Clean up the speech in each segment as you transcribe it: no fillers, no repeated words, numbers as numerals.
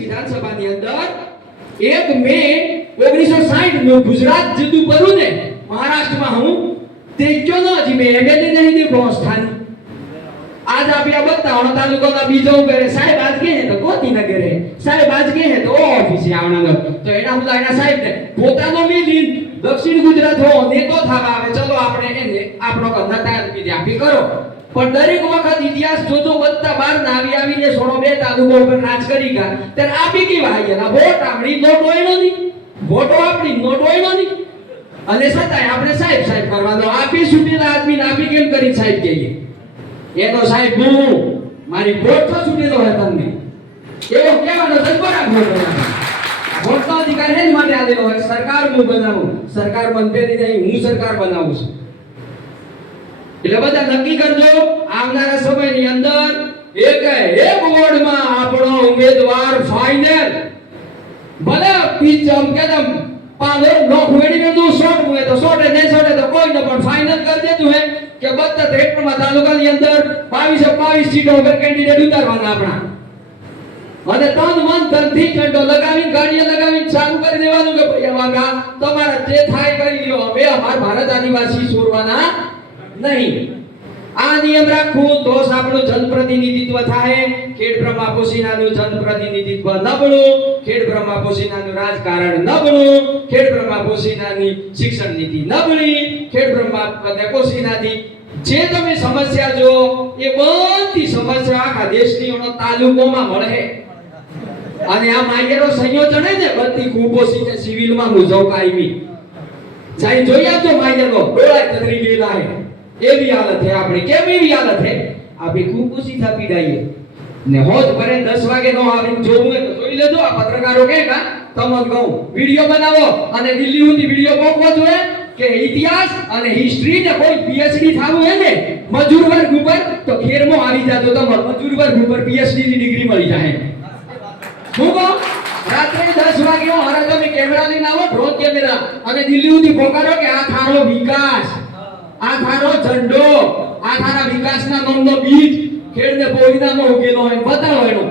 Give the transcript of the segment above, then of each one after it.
વિધાનસભાની અંદર 1 મે 1960 નું ગુજરાત જુદું કરું ને મહારાષ્ટ્રમાં હું તે ક્યો ન હજી મેં એમએલએ નહીં દેખો સ્થાન आज आप या बताओ ना तालुका का बीजो करे साहेब आज के है तो कोती न करे साहेब आज के है तो ऑफिस आवना न तो एना હું એના સાહેબ ને પોતાનો મિલી દક્ષિણ ગુજરાત હો નેતો થાવા આવે ચલો આપણે એને આપણો કન્નતા વિદ્યાર્થી કરો પણ દરેક વખત ઇતિહાસ જોતો વધતા બાર નાવી આવીને 102 તાલુકો ઉપર રાજ કરી ગયા ત્યારે આપી કેવા આયા વોટ આપણી નોટ હોય નહીં વોટો આપણી નોટ હોય નહીં અને છતાંય આપણે સાહેબ સાહેબ કરવાનો આપી છૂટેલા આદમીને આપી કેમ કરી સાહેબ કહીએ એ તો સાહેબ હું મારી વોટ તો છૂટેલો હે તમને એવો કહેવાનો જનબરા વોટનો અધિકાર હે માટે આલેલો હોય સરકાર હું બનાવું સરકાર મંત્રી નહીં હું સરકાર બનાવું છું એટલે બધા નક્કી કરજો આવનારા સમયની અંદર એક વોર્ડમાં આપણો ઉમેદવાર ફાઇનલ ભલે પીચ આમ કેદમ પાદર નો વેડી દો શોટ હોય તો શોટે ને શોટે તો કોઈ ન પણ ફાઇનલ કરી દેતું હે કે બધા ટ્રેક્ટરમાં તાલુકાની અંદર 22 સીટો ઉપર કેન્ડિડેટ ઉતારવાના આપણા અને તન મન ધનથી ચંડો લગાવીને ગાડીએ લગાવીને ચાલુ કરી દેવાનું કે ભૈયા વાગા તમારા જે થાય કરી લ્યો હવે અમાર ભારત આદિવાસી છોડવાના નહીં આ નિયમ રાખવું તો આપણું જનપ્રતિનિધિત્વ થાય ખેડ બ્રહ્મા પોશીનાનું જનપ્રતિનિધિત્વ નબળું ખેડ બ્રહ્મા પોશીનાનું રાજકારણ નબળું ખેડ બ્રહ્મા પોશીનાની શિક્ષણ નીતિ નબળી ખેડ બ્રહ્મા પોશીનાની જે તમે સમસ્યા જો એ બધી સમસ્યા આખા દેશની ઓનો તાલુકોમાં મળે અને આ માયરો સંયોજન હે ને બધી કુપોષી કે સિવિલમાં મુજબ કાયમી જાય જોઈ આવજો માયરો ડોળા તરી ગયેલા હે એવી હાલત હે આપણી કેમ એવી હાલત હે આપી કુપોષી થા પીડાઈએ ને હોજ ભરે 10 વાગે નો આવીને જોવું હોય તો જોઈ લેજો આ પત્રકારો કે કા તમને કહું વિડિયો બનાવો અને દિલ્હી સુધી વિડિયો પોકવો જોઈએ કે ઇતિહાસ અને હિસ્ટ્રી ને કોઈ પીએચડી થાવું હે ને મજૂર વર્ગ ઉપર તો ખેરમાં આવી જાજો તો મજૂર વર્ગ ઉપર પીએચડી ની ડિગ્રી મળી જાય હું કહું રાત્રે 10 વાગે હરે તમે કેમેરા લઈને આવો ડ્રોન કેમેરા અને દિલ્હી સુધી પોકારો કે આ થારો વિકાસ આ થારો ઝંડો આ થારા વિકાસના નામનો બીજ ખેડને પોઈનામાં ઉગેલો હોય બતાવો એનો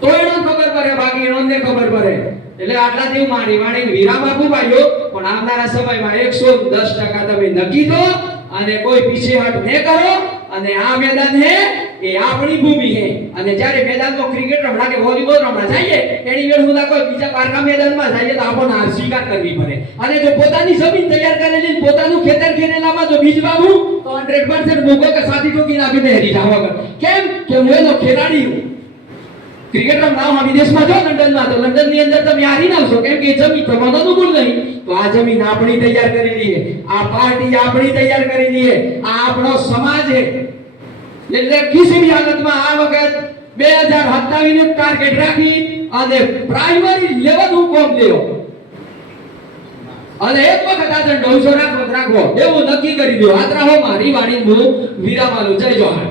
તો એનો ખબર પડે બાકી એનોને ખબર પડે એટલે આટલા દેવ મારી વિરામ આપું ભાઈઓ પણ આવનારા સમયમાં 110% તમે નક્કી દો અને કોઈ પીછેહટ ન કરો અને આ મેદાન હે એ આપણી ભૂમિ હે અને જ્યારે મેદાનમાં ક્રિકેટ રમવા કે વોલીબોલ રમવા જઈએ એની વેળ હું કોઈ બીજા પારકા મેદાનમાં જઈએ તો આપણને હાર સ્વીકાર કરવી પડે અને જો પોતાની જમીન તૈયાર કરેલી પોતાનું ખેતર ખેરેલામાં જો બીજ વાવું તો 100% ભૂગો કે સાથી ટોકી નાખીને હેરી જાવ કેમ કે હું એનો ખેલાડી હું ક્રિકેટ રમવા હું વિદેશમાં જો લંડનમાં તો લંડનની અંદર તમે હારી ના આવશો કેમ કે જમીન તમારો અનુકૂળ નહીં તો આ જમીન આપણી તૈયાર કરેલી છે આ પાર્ટી આપણી તૈયાર કરેલી છે આ આપણો સમાજ છે એટલે કિસી ભી હાલતમાં આ વખત 2027 નું ટાર્ગેટ રાખી અને પ્રાઇમરી લેવલ હું કોમ દેવો અને એક વખત આ ઝંડો રાખવો એવું નક્કી કરી દો આતરા હો મારી વાણી હું વિરામાલું જય જોહાર